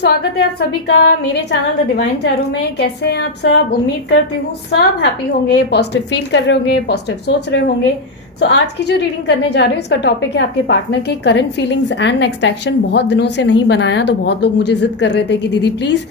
स्वागत है आप सभी का मेरे चैनल द डिवाइन टैरो में। कैसे हैं आप सब? उम्मीद करती हूँ सब हैप्पी होंगे, पॉजिटिव फील कर रहे होंगे, पॉजिटिव सोच रहे होंगे। सो आज की जो रीडिंग करने जा रही हूँ इसका टॉपिक है आपके पार्टनर के current feelings and next action. बहुत दिनों से नहीं बनाया तो बहुत लोग मुझे जिद कर रहे थे कि दीदी प्लीज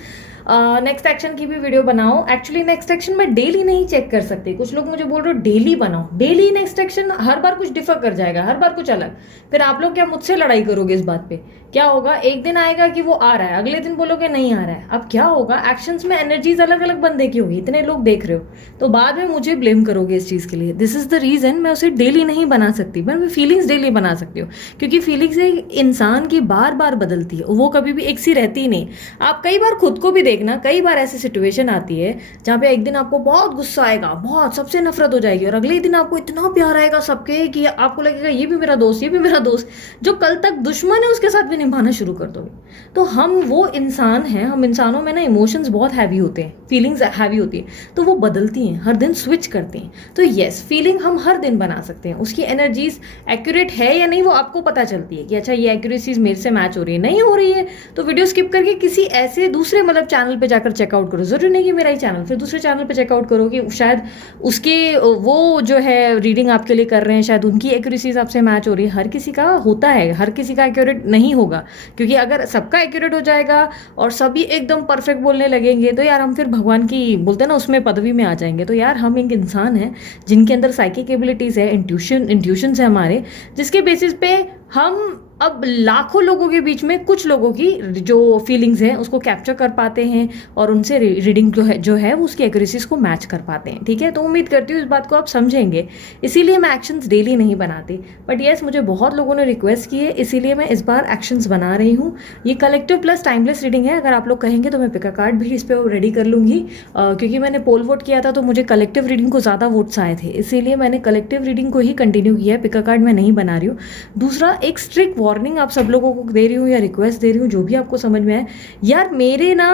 नेक्स्ट एक्शन की भी वीडियो बनाओ। एक्चुअली नेक्स्ट एक्शन मैं डेली नहीं चेक कर सकती। कुछ लोग मुझे बोल रहे हो डेली बनाओ। डेली नेक्स्ट एक्शन हर बार कुछ डिफर कर जाएगा, हर बार कुछ अलग। फिर आप लोग क्या मुझसे लड़ाई करोगे इस बात पे? क्या होगा, एक दिन आएगा कि वो आ रहा है, अगले दिन बोलोगे नहीं आ रहा है। अब क्या होगा, एक्शंस में एनर्जीज अलग अलग बंदे की होगी, इतने लोग देख रहे हो तो बाद में मुझे ब्लेम करोगे इस चीज के लिए। दिस इज द रीजन मैं उसे डेली नहीं बना सकती, मैं फीलिंग्स डेली बना सकती हूँ, क्योंकि फीलिंग्स एक इंसान की बार बार बदलती है, वो कभी भी एक सी रहती ही नहीं। आप कई बार खुद को भी देखना, कई बार ऐसी सिचुएशन आती है जहाँ पे एक दिन आपको बहुत गुस्सा आएगा, बहुत सबसे नफरत हो जाएगी, और अगले दिन आपको इतना प्यार आएगा सबके कि आपको लगेगा ये भी मेरा दोस्त, ये भी मेरा दोस्त। जो कल तक दुश्मन है उसके साथ भी निभाना शुरू कर दोगे। तो हम वो इंसान हैं, हम इंसानों में ना इमोशंस बहुत हैवी होते हैं, फीलिंग्स हैवी होती है, तो वो बदलती हैं, हर दिन स्विच करती हैं। तो यस, फीलिंग हम हर दिन बना सकते हैं। उसकी एनर्जीज एक्यूरेट है या नहीं वो आपको पता चलती है कि अच्छा ये एक्यूरेसीज मेरे से मैच हो रही है, नहीं हो रही है तो वीडियो स्किप करके किसी ऐसे दूसरे मतलब चैनल पे जाकर चेकआउट करो। जरूरी नहीं कि मेरा ही चैनल, फिर दूसरे चैनल पे चेकआउट करो कि शायद उसके वो जो है रीडिंग आपके लिए कर रहे हैं, शायद उनकी एक्यूरेसीज आपसे मैच हो रही है। हर किसी का होता है, हर किसी का एक्यूरेट नहीं होगा, क्योंकि अगर सबका एक्यूरेट हो जाएगा और सभी एकदम परफेक्ट बोलने लगेंगे तो यार हम फिर भगवान की बोलते हैं ना उसमें पदवी में आ जाएंगे। तो यार हम एक इंसान हैं जिनके अंदर साइकिक एबिलिटीज है, इंट्यूशंस है हमारे, जिसके बेसिस पे हम अब लाखों लोगों के बीच में कुछ लोगों की जो फीलिंग्स हैं उसको कैप्चर कर पाते हैं और उनसे रीडिंग जो है वो उसकी एक्यूरेसीज को मैच कर पाते हैं। ठीक है, तो उम्मीद करती हूँ इस बात को आप समझेंगे, इसीलिए मैं एक्शंस डेली नहीं बनाती। बट येस, मुझे बहुत लोगों ने रिक्वेस्ट की है, इसीलिए मैं इस बार एक्शंस बना रही हूँ। ये कलेक्टिव प्लस टाइमलेस रीडिंग है। अगर आप लोग कहेंगे तो मैं पिका कार्ड भी इस पर रेडी कर लूँगी, क्योंकि मैंने पोल वोट किया था तो मुझे कलेक्टिव रीडिंग को ज़्यादा वोट्स आए थे, इसीलिए मैंने कलेक्टिव रीडिंग को ही कंटिन्यू किया है। पिका कार्ड मैं नहीं बना रही हूँ। दूसरा, एक स्ट्रिक्ट वार्निंग आप सब लोगों को दे रही हूँ या रिक्वेस्ट दे रही हूँ, जो भी आपको समझ में आए। यार मेरे ना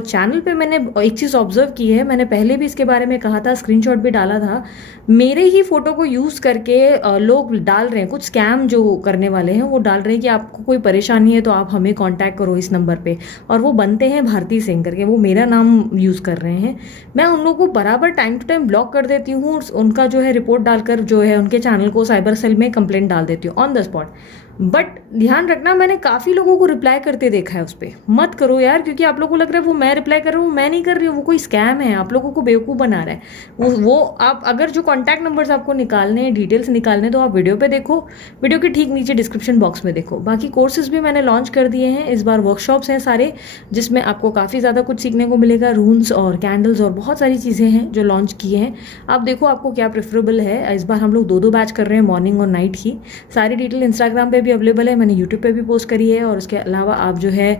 चैनल पे मैंने एक चीज़ ऑब्जर्व की है, मैंने पहले भी इसके बारे में कहा था, स्क्रीनशॉट भी डाला था। मेरे ही फोटो को यूज़ करके लोग डाल रहे हैं, कुछ स्कैम जो करने वाले हैं वो डाल रहे हैं कि आपको कोई परेशानी है तो आप हमें कॉन्टैक्ट करो इस नंबर पे, और वो बनते हैं भारती सिंह करके, वो मेरा नाम यूज़ कर रहे हैं। मैं उन लोगों को बराबर टाइम टू टाइम ब्लॉक कर देती हूँ, उनका जो है रिपोर्ट डालकर जो है उनके चैनल को साइबर सेल में कंप्लेंट डाल देती हूँ ऑन द स्पॉट। बट ध्यान रखना, मैंने काफ़ी लोगों को रिप्लाई करते देखा है उस पर। मत करो यार, क्योंकि आप लोगों को लग रहा है वो मैं रिप्लाई कर रहा हूँ, मैं नहीं कर रही हूँ, वो कोई स्कैम है, आप लोगों को बेवकूफ़ बना रहा है वो। आप अगर जो कॉन्टैक्ट नंबर्स आपको निकालने हैं, डिटेल्स निकालने, तो आप वीडियो पे देखो, वीडियो के ठीक नीचे डिस्क्रिप्शन बॉक्स में देखो। बाकी कोर्सेज भी मैंने लॉन्च कर दिए हैं, इस बार वर्कशॉप्स हैं सारे, जिसमें आपको काफ़ी ज़्यादा कुछ सीखने को मिलेगा। रून्स और कैंडल्स और बहुत सारी चीज़ें हैं जो लॉन्च किए हैं। आप देखो आपको क्या प्रेफरेबल है। इस बार हम लोग 2-2 बैच कर रहे हैं, मॉर्निंग और नाइट की। सारी डिटेल इंस्टाग्राम पे भी अवेलेबल है, मैंने यूट्यूब पे भी पोस्ट करी है, और उसके अलावा आप जो है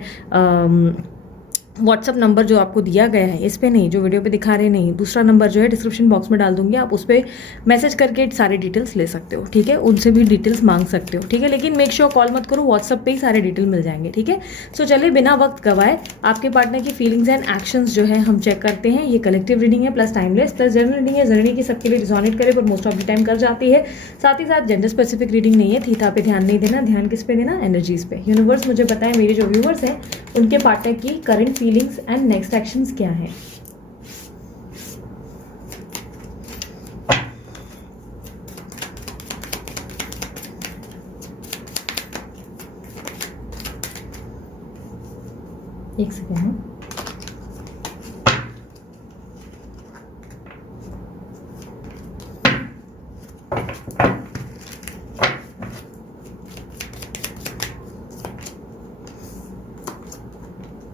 व्हाट्सअप नंबर जो आपको दिया गया है, इस पे नहीं, जो वीडियो पे दिखा रहे नहीं, दूसरा नंबर जो है डिस्क्रिप्शन बॉक्स में डाल दूंगी, आप उस पर मैसेज करके सारे डिटेल्स ले सकते हो। ठीक है, उनसे भी डिटेल्स मांग सकते हो। ठीक है, लेकिन मेक श्योर कॉल मत करो, व्हाट्सअप पे ही सारे डिटेल मिल जाएंगे। ठीक है, सो चलिए बिना वक्त गवाए आपके पार्टनर की फीलिंग्स एंड एक्शंस जो है हम चेक करते हैं। ये कलेक्टिव रीडिंग है plus timeless plus general reading है। जरूरी की सबके लिए रिजोनेट करे, पर मोस्ट ऑफ द टाइम कर जाती है। साथ ही साथ जेंडर स्पेसिफिक रीडिंग नहीं है। थीटा पे ध्यान नहीं देना, ध्यान किस पे देना, एनर्जीज पे। यूनिवर्स मुझे बताए मेरे जो व्यूवर्स हैं उनके पार्टनर की current feelings and next actions क्या हैं। एक सेकेंड।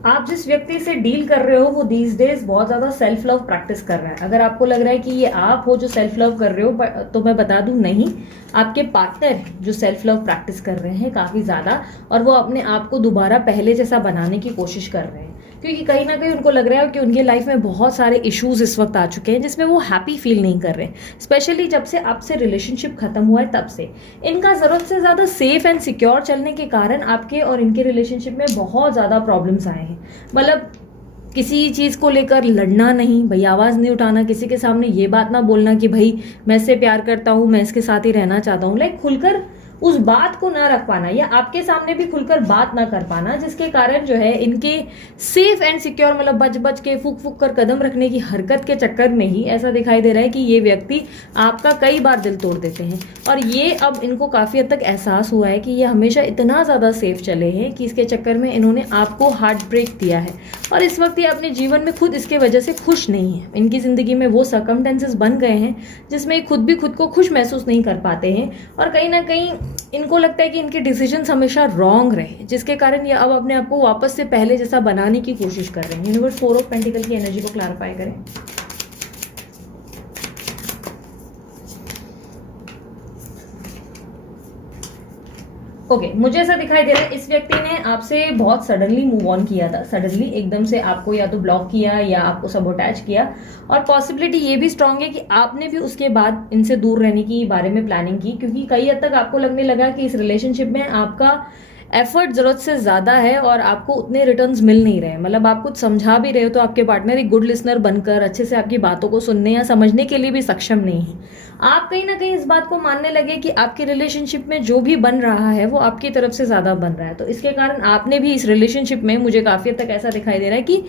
आप जिस व्यक्ति से डील कर रहे हो वो दीज डेज बहुत ज़्यादा सेल्फ लव प्रैक्टिस कर रहा है। अगर आपको लग रहा है कि ये आप हो जो सेल्फ लव कर रहे हो, तो मैं बता दूं नहीं, आपके पार्टनर जो सेल्फ लव प्रैक्टिस कर रहे हैं काफ़ी ज़्यादा, और वो अपने आप को दोबारा पहले जैसा बनाने की कोशिश कर रहे हैं, क्योंकि कहीं ना कहीं उनको लग रहा है कि उनकी लाइफ में बहुत सारे इश्यूज इस वक्त आ चुके हैं जिसमें वो हैप्पी फील नहीं कर रहे। स्पेशली जब से आपसे रिलेशनशिप खत्म हुआ है तब से इनका ज़रूरत से ज़्यादा सेफ एंड सिक्योर चलने के कारण आपके और इनके रिलेशनशिप में बहुत ज़्यादा प्रॉब्लम्स आए हैं। मतलब किसी चीज़ को लेकर लड़ना नहीं, भाई आवाज़ नहीं उठाना, किसी के सामने ये बात ना बोलना कि भाई मैं इससे प्यार करता हूँ, मैं इसके साथ ही रहना चाहता हूँ। लाइक खुलकर उस बात को ना रख पाना या आपके सामने भी खुलकर बात ना कर पाना, जिसके कारण जो है इनके सेफ एंड सिक्योर मतलब बच बच के फूक फूक कर कदम रखने की हरकत के चक्कर में ही ऐसा दिखाई दे रहा है कि ये व्यक्ति आपका कई बार दिल तोड़ देते हैं। और ये अब इनको काफ़ी हद तक एहसास हुआ है कि ये हमेशा इतना ज़्यादा सेफ चले हैं कि इसके चक्कर में इन्होंने आपको हार्ट ब्रेक दिया है, और इस वक्त ये अपने जीवन में खुद इसके वजह से खुश नहीं है। इनकी ज़िंदगी में वो सर्कमस्टेंसेस बन गए हैं जिसमें खुद भी खुद को खुश महसूस नहीं कर पाते हैं, और कहीं ना कहीं इनको लगता है कि इनके डिसीजंस हमेशा रॉन्ग रहे, जिसके कारण ये अब अपने आप को वापस से पहले जैसा बनाने की कोशिश कर रहे हैं। यूनिवर्स 4 ऑफ पेंटिकल की एनर्जी को क्लैरिफाई करें। ओके, मुझे ऐसा दिखाई दे रहा है इस व्यक्ति ने आपसे बहुत सडनली मूव ऑन किया था, सडनली एकदम से आपको या तो ब्लॉक किया या आपको सबोटैच किया, और पॉसिबिलिटी ये भी स्ट्रांग है कि आपने भी उसके बाद इनसे दूर रहने की बारे में प्लानिंग की, क्योंकि कई हद तक आपको लगने लगा कि इस रिलेशनशिप में आपका एफर्ट जरूरत से ज़्यादा है और आपको उतने रिटर्न्स मिल नहीं रहे। मतलब आप कुछ समझा भी रहे हो तो आपके पार्टनर एक गुड लिसनर बनकर अच्छे से आपकी बातों को सुनने या समझने के लिए भी सक्षम नहीं है। आप कहीं ना कहीं इस बात को मानने लगे कि आपके रिलेशनशिप में जो भी बन रहा है वो आपकी तरफ से ज़्यादा बन रहा है, तो इसके कारण आपने भी इस रिलेशनशिप में, मुझे काफ़ी हद तक ऐसा दिखाई दे रहा है कि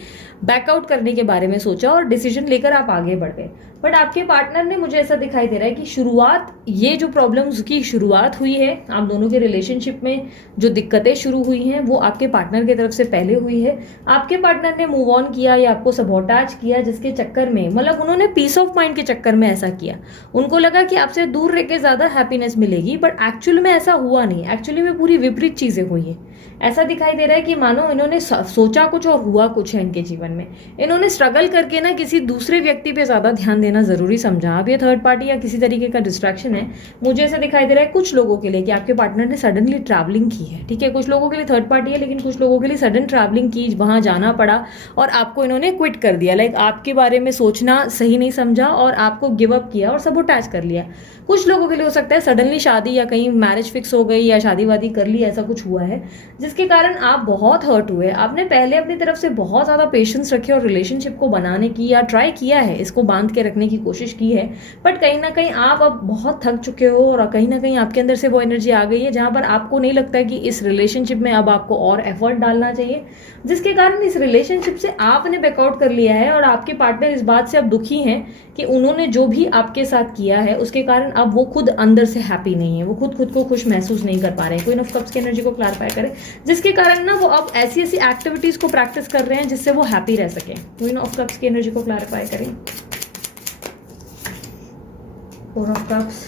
बैकआउट करने के बारे में सोचा और डिसीजन लेकर आप आगे बढ़ गए। बट आपके पार्टनर ने, मुझे ऐसा दिखाई दे रहा है कि शुरुआत, ये जो प्रॉब्लम्स की शुरुआत हुई है आप दोनों के रिलेशनशिप में, जो दिक्कतें शुरू हुई हैं वो आपके पार्टनर की तरफ से पहले हुई है। आपके पार्टनर ने मूव ऑन किया या आपको सबोटाज किया, जिसके चक्कर में मतलब उन्होंने पीस ऑफ माइंड के चक्कर में ऐसा किया। उनको लगा कि आपसे दूर रह के ज़्यादा हैप्पीनेस मिलेगी, बट एक्चुअल में ऐसा हुआ नहीं। एक्चुअली में पूरी विपरीत चीज़ें हुई है। ऐसा दिखाई दे रहा है कि मानो इन्होंने सोचा कुछ और हुआ कुछ है इनके जीवन में। इन्होंने स्ट्रगल करके ना किसी दूसरे व्यक्ति पे ज़्यादा ध्यान देना ज़रूरी समझा। अब ये थर्ड पार्टी या किसी तरीके का डिस्ट्रैक्शन है। मुझे ऐसा दिखाई दे रहा है कुछ लोगों के लिए कि आपके पार्टनर ने सडनली ट्रैवलिंग की है। ठीक है, कुछ लोगों के लिए थर्ड पार्टी है, लेकिन कुछ लोगों के लिए सडन ट्रैवलिंग की, वहाँ जाना पड़ा और आपको इन्होंने क्विट कर दिया। लाइक आपके बारे में सोचना सही नहीं समझा और आपको गिव अप किया और सबोटैज कर लिया। कुछ लोगों के लिए हो सकता है सडनली शादी या कहीं मैरिज फिक्स हो गई या शादी वादी कर ली, ऐसा कुछ हुआ है जिसके कारण आप बहुत हर्ट हुए। आपने पहले अपनी तरफ से बहुत ज़्यादा पेशेंस रखे और रिलेशनशिप को बनाने की या ट्राई किया है, इसको बांध के रखने की कोशिश की है, बट कहीं ना कहीं आप अब बहुत थक चुके हो और कहीं ना कहीं आपके अंदर से वो एनर्जी आ गई है जहाँ पर आपको नहीं लगता है कि इस रिलेशनशिप में अब आपको और एफर्ट डालना चाहिए, जिसके कारण इस रिलेशनशिप से आपने बैकआउट कर लिया है। और आपके पार्टनर इस बात से अब दुखी हैं कि उन्होंने जो भी आपके साथ किया है उसके कारण अब वो खुद अंदर से हैप्पी नहीं है, वो खुद को खुश महसूस नहीं कर पा रहे हैं। क्वीन ऑफ कप्स की एनर्जी को क्लैरिफाई करें, जिसके कारण ना वो अब ऐसी ऐसी एक्टिविटीज को प्रैक्टिस कर रहे हैं जिससे वो हैप्पी रह सके। क्वीन ऑफ कप्स की एनर्जी को क्लैरिफाई करें। 4 of cups,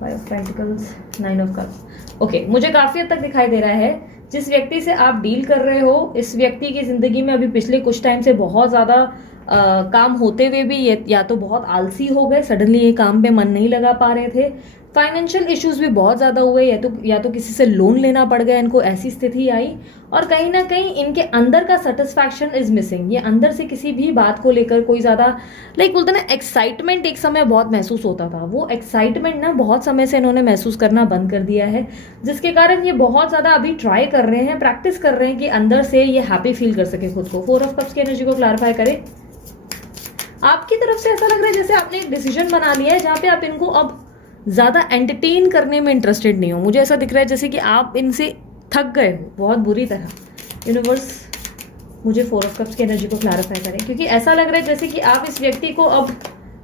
5 of pentacles, 9 of cups. Okay, मुझे काफी हद तक दिखाई दे रहा है जिस व्यक्ति से आप डील कर रहे हो, इस व्यक्ति की जिंदगी में अभी पिछले कुछ टाइम से बहुत ज्यादा काम होते हुए भी ये या तो बहुत आलसी हो गए, सडनली ये काम पे मन नहीं लगा पा रहे थे। फाइनेंशियल इश्यूज भी बहुत ज़्यादा हुए, या तो किसी से लोन लेना पड़ गया, इनको ऐसी स्थिति आई। और कहीं ना कहीं इनके अंदर का सेटिस्फैक्शन इज मिसिंग। ये अंदर से किसी भी बात को लेकर कोई ज़्यादा लाइक बोलते ना एक्साइटमेंट एक समय बहुत महसूस होता था, वो एक्साइटमेंट ना बहुत समय से इन्होंने महसूस करना बंद कर दिया है, जिसके कारण ये बहुत ज़्यादा अभी ट्राई कर रहे हैं, प्रैक्टिस कर रहे हैं कि अंदर से ये हैप्पी फील कर सके खुद को। 4 ऑफ कप्स की एनर्जी को क्लैरिफाई करें। आपकी तरफ से ऐसा लग रहा है जैसे आपने एक डिसीजन बना लिया है जहाँ पे आप इनको अब ज़्यादा एंटरटेन करने में इंटरेस्टेड नहीं हो। मुझे ऐसा दिख रहा है जैसे कि आप इनसे थक गए हो बहुत बुरी तरह। यूनिवर्स मुझे 4 ऑफ कप्स की एनर्जी को क्लैरिफाई करें, क्योंकि ऐसा लग रहा है जैसे कि आप इस व्यक्ति को अब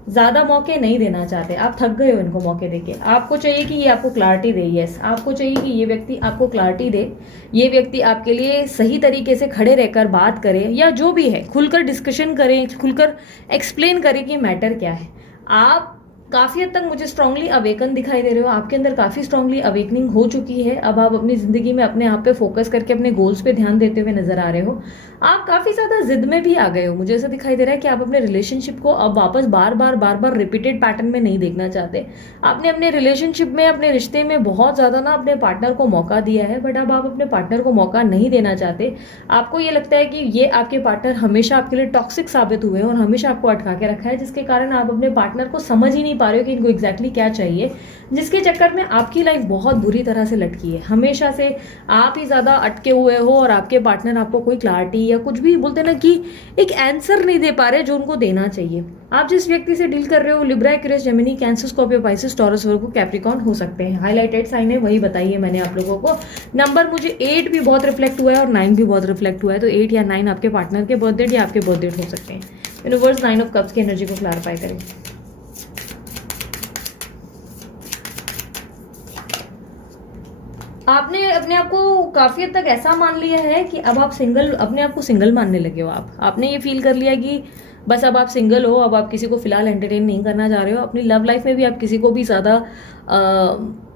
ज़्यादा मौके नहीं देना चाहते, आप थक गए हो इनको मौके देके। आपको चाहिए कि ये आपको क्लैरिटी दे, यस आपको चाहिए कि ये व्यक्ति आपको क्लैरिटी दे, ये व्यक्ति आपके लिए सही तरीके से खड़े रहकर बात करे, या जो भी है खुलकर डिस्कशन करें, खुलकर एक्सप्लेन करें कि मैटर क्या है। आप काफ़ी हद तक मुझे स्ट्रांगली अवेकन दिखाई दे रहे हो, आपके अंदर काफ़ी स्ट्रांगली अवेकनिंग हो चुकी है। अब आप अपनी ज़िंदगी में अपने आप पे फोकस करके अपने गोल्स पे ध्यान देते हुए नजर आ रहे हो। आप काफ़ी ज़्यादा जिद में भी आ गए हो। मुझे ऐसा दिखाई दे रहा है कि आप अपने रिलेशनशिप को अब वापस बार बार रिपीटेड पैटर्न में नहीं देखना चाहते। आपने अपने रिलेशनशिप में, अपने रिश्ते में बहुत ज़्यादा ना अपने पार्टनर को मौका दिया है, बट अब आप अपने पार्टनर को मौका नहीं देना चाहते। आपको ये लगता है कि ये आपके पार्टनर हमेशा आपके लिए टॉक्सिक साबित हुए और हमेशा आपको अटका के रखा है, जिसके कारण आप अपने पार्टनर को समझ ही नहीं नहीं पा रहे हो कि इनको एग्जैक्टली क्या चाहिए, जिसके चक्कर में आपकी लाइफ बहुत बुरी तरह से लटकी है। हमेशा से आप ही ज़्यादा अटके हुए हो और आपके पार्टनर आपको कोई क्लैरिटी या कुछ भी बोलते ना कि एक आंसर नहीं दे पा रहे जो उनको देना चाहिए। आप जिस व्यक्ति से डील कर रहे हो Libra, Aquarius, Gemini, Cancer, Scorpio, Pisces, Taurus, Virgo, Capricorn हो सकते हैं। हाईलाइटेड साइन है वही बताइए मैंने आप लोगों को। नंबर मुझे 8 भी बहुत रिफ्लेक्ट हुआ है और 9 भी बहुत रिफ्लेक्ट हुआ है, तो 8 या 9 आपके पार्टनर के बर्थ डेट या आपके बर्थ डेट हो सकते हैं। यूनिवर्स 9 ऑफ कप्स की एनर्जी को क्लैरिफाई करें। आपने अपने आप को काफी हद तक ऐसा मान लिया है कि अब आप सिंगल, अपने आप को सिंगल मानने लगे हो। आपने ये फील कर लिया कि बस अब आप सिंगल हो, अब आप किसी को फिलहाल एंटरटेन नहीं करना चाह रहे हो। अपनी लव लाइफ में भी आप किसी को भी ज़्यादा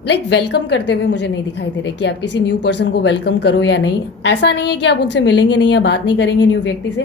वेलकम करते हुए मुझे नहीं दिखाई दे रहे कि आप किसी न्यू पर्सन को वेलकम करो या नहीं। ऐसा नहीं है कि आप उनसे मिलेंगे नहीं या बात नहीं करेंगे न्यू व्यक्ति से,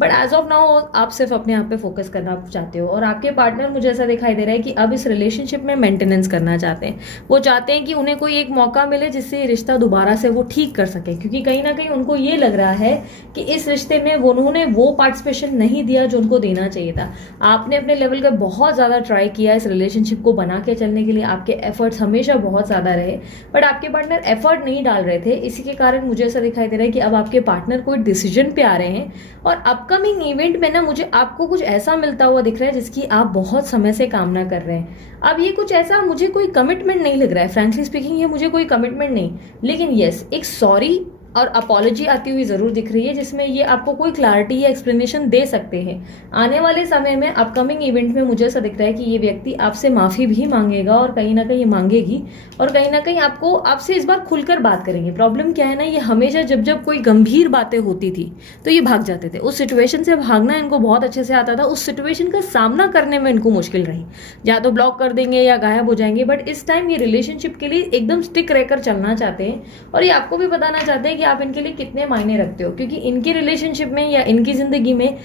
बट एज ऑफ नाउ आप सिर्फ अपने आप पे फोकस करना चाहते हो। और आपके पार्टनर मुझे ऐसा दिखाई दे रहा है कि अब इस रिलेशनशिप में मेंटेनेंस करना चाहते हैं। वो चाहते हैं कि उन्हें कोई एक मौका मिले जिससे ये रिश्ता दोबारा से वो ठीक कर सके, क्योंकि कहीं ना कहीं उनको ये लग रहा है कि इस रिश्ते में उन्होंने वो पार्टिसिपेशन नहीं दिया जो उनको देना चाहिए था। आपने अपने लेवल का बहुत ज़्यादा ट्राई किया इस रिलेशनशिप को बना के चलने के लिए, आपके एफर्ट्स हमेशा बहुत ज़्यादा रहे, बट आपके पार्टनर एफर्ट नहीं डाल रहे थे। इसी के कारण मुझे ऐसा दिखाई दे रहा है कि अब आपके पार्टनर कोई डिसीजन पे आ रहे हैं और अपकमिंग इवेंट में ना मुझे आपको कुछ ऐसा मिलता हुआ दिख रहा है जिसकी आप बहुत समय से कामना कर रहे हैं। अब ये कुछ ऐसा, मुझे कोई कमिटमेंट नहीं लग रहा है, फ्रैंकली स्पीकिंग ये मुझे कोई कमिटमेंट नहीं, लेकिन यस एक सॉरी और अपॉलॉजी आती हुई जरूर दिख रही है, जिसमें ये आपको कोई क्लैरिटी या एक्सप्लेनेशन दे सकते हैं। आने वाले समय में अपकमिंग इवेंट में मुझे ऐसा दिख रहा है कि ये व्यक्ति आपसे माफी भी मांगेगा और कहीं ना कहीं मांगेगी, और कहीं ना कहीं आपको आपसे इस बार खुलकर बात करेंगे। प्रॉब्लम क्या है ना, ये हमेशा जब जब कोई गंभीर बातें होती थी तो ये भाग जाते थे। उस सिचुएशन से भागना इनको बहुत अच्छे से आता था, उस सिचुएशन का सामना करने में इनको मुश्किल रही, या तो ब्लॉक कर देंगे या गायब हो जाएंगे। बट इस टाइम ये रिलेशनशिप के लिए एकदम स्टिक रहकर चलना चाहते हैं, और ये आपको भी बताना चाहते हैं कि आप इनके लिए कितने मायने रखते हो, क्योंकि इनकी रिलेशनशिप में या इनकी जिंदगी में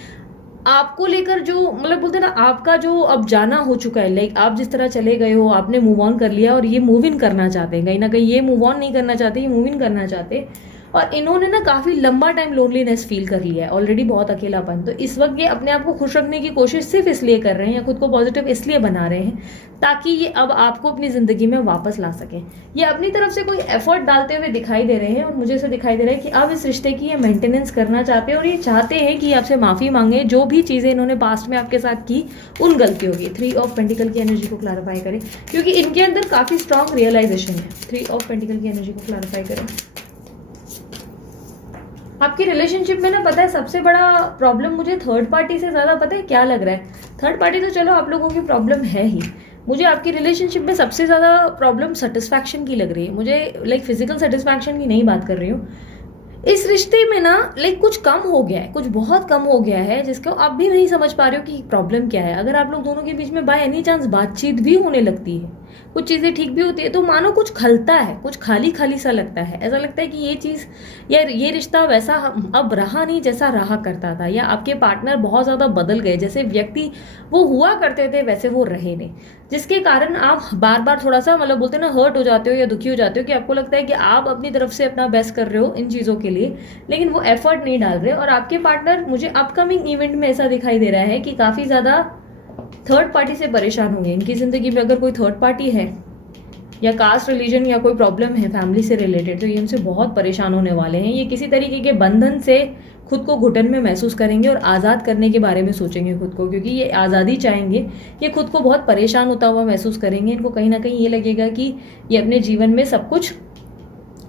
आपको लेकर जो बोलते हैं ना, आपका जो अब जाना हो चुका है, लाइक आप जिस तरह चले गए हो, आपने मूव ऑन कर लिया और ये मूव इन करना चाहते हैं। कहीं ना कहीं ये मूव ऑन नहीं करना चाहते, ये मूव इन करना चाहते, और इन्होंने ना काफी लंबा टाइम लोनलीनेस फील कर लिया है ऑलरेडी, बहुत अकेलापन। तो इस वक्त ये अपने आप को खुश रखने की कोशिश सिर्फ इसलिए कर रहे हैं या खुद को पॉजिटिव इसलिए बना रहे हैं ताकि ये अब आपको अपनी जिंदगी में वापस ला सकें। ये अपनी तरफ से कोई एफर्ट डालते हुए दिखाई दे रहे हैं, और मुझे ऐसा दिखाई दे रहा है कि अब इस रिश्ते की ये मेंटेनेंस करना चाहते हैं, और ये चाहते हैं कि आपसे माफी मांगे जो भी चीजें इन्होंने पास्ट में आपके साथ की उन गलतियों की। 3 ऑफ पेंटिकल की एनर्जी को क्लैरिफाई करें, क्योंकि इनके अंदर काफी स्ट्रॉन्ग रियलाइजेशन है। 3 ऑफ पेंटिकल की एनर्जी को क्लैरिफाई करें। आपकी रिलेशनशिप में ना पता है सबसे बड़ा प्रॉब्लम मुझे थर्ड पार्टी से ज्यादा पता है क्या लग रहा है। थर्ड पार्टी तो चलो आप लोगों की प्रॉब्लम है ही, मुझे आपकी रिलेशनशिप में सबसे ज्यादा प्रॉब्लम सेटिस्फैक्शन की लग रही है। मुझे लाइक फिजिकल सेटिस्फैक्शन की नहीं बात कर रही हूँ। इस रिश्ते में ना कुछ कम हो गया है, कुछ बहुत कम हो गया है, जिसको आप भी नहीं समझ पा रहे हो कि प्रॉब्लम क्या है। अगर आप लोग दोनों के बीच में बाय एनी चांस बातचीत भी होने लगती है, कुछ चीजें ठीक भी होती है, तो मानो कुछ खलता है, कुछ खाली खाली सा लगता है। ऐसा लगता है कि ये चीज या ये रिश्ता वैसा अब रहा नहीं जैसा रहा करता था, या आपके पार्टनर बहुत ज्यादा बदल गए, जैसे व्यक्ति वो हुआ करते थे वैसे वो रहे नहीं, जिसके कारण आप बार बार थोड़ा सा बोलते हैं ना हर्ट हो जाते हो या दुखी हो जाते हो, कि आपको लगता है कि आप अपनी तरफ से अपना बेस्ट कर रहे हो इन चीजों के लिए, लेकिन वो एफर्ट नहीं डाल रहे। और आपके पार्टनर मुझे अपकमिंग इवेंट में ऐसा दिखाई दे रहा है कि काफी ज्यादा थर्ड पार्टी से परेशान होंगे। इनकी जिंदगी में अगर कोई थर्ड पार्टी है या कास्ट रिलीजन या कोई प्रॉब्लम है फैमिली से रिलेटेड, तो ये इनसे बहुत परेशान होने वाले हैं। ये किसी तरीके के बंधन से खुद को घुटन में महसूस करेंगे और आज़ाद करने के बारे में सोचेंगे खुद को, क्योंकि ये आज़ादी चाहेंगे। ये खुद को बहुत परेशान होता हुआ महसूस करेंगे। इनको कहीं ना कहीं ये लगेगा कि ये अपने जीवन में सब कुछ,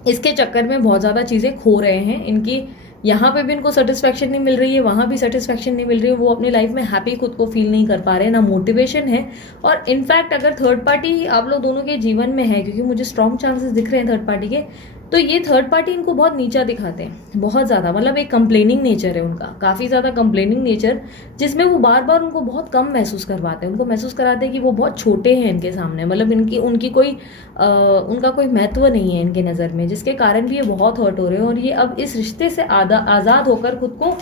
इसके चक्कर में बहुत ज़्यादा चीज़ें खो रहे हैं। इनकी यहाँ पे भी इनको सेटिस्फैक्शन नहीं मिल रही है, वहाँ भी सेटिस्फैक्शन नहीं मिल रही है। वो अपनी लाइफ में हैप्पी खुद को फील नहीं कर पा रहे हैं, ना मोटिवेशन है। और इनफैक्ट अगर थर्ड पार्टी आप लोग दोनों के जीवन में है, क्योंकि मुझे स्ट्रॉन्ग चांसेस दिख रहे हैं थर्ड पार्टी के, तो ये थर्ड पार्टी इनको बहुत नीचा दिखाते हैं, बहुत ज़्यादा। एक कंप्लेनिंग नेचर है उनका, काफ़ी ज़्यादा कंप्लेनिंग नेचर, जिसमें वो बार बार उनको बहुत कम महसूस करवाते हैं। उनको महसूस कराते हैं कि वो बहुत छोटे हैं इनके सामने, उनकी कोई उनका कोई महत्व नहीं है इनके नज़र में, जिसके कारण भी ये बहुत हर्ट हो रहे हैं। और ये अब इस रिश्ते से आज़ाद होकर खुद को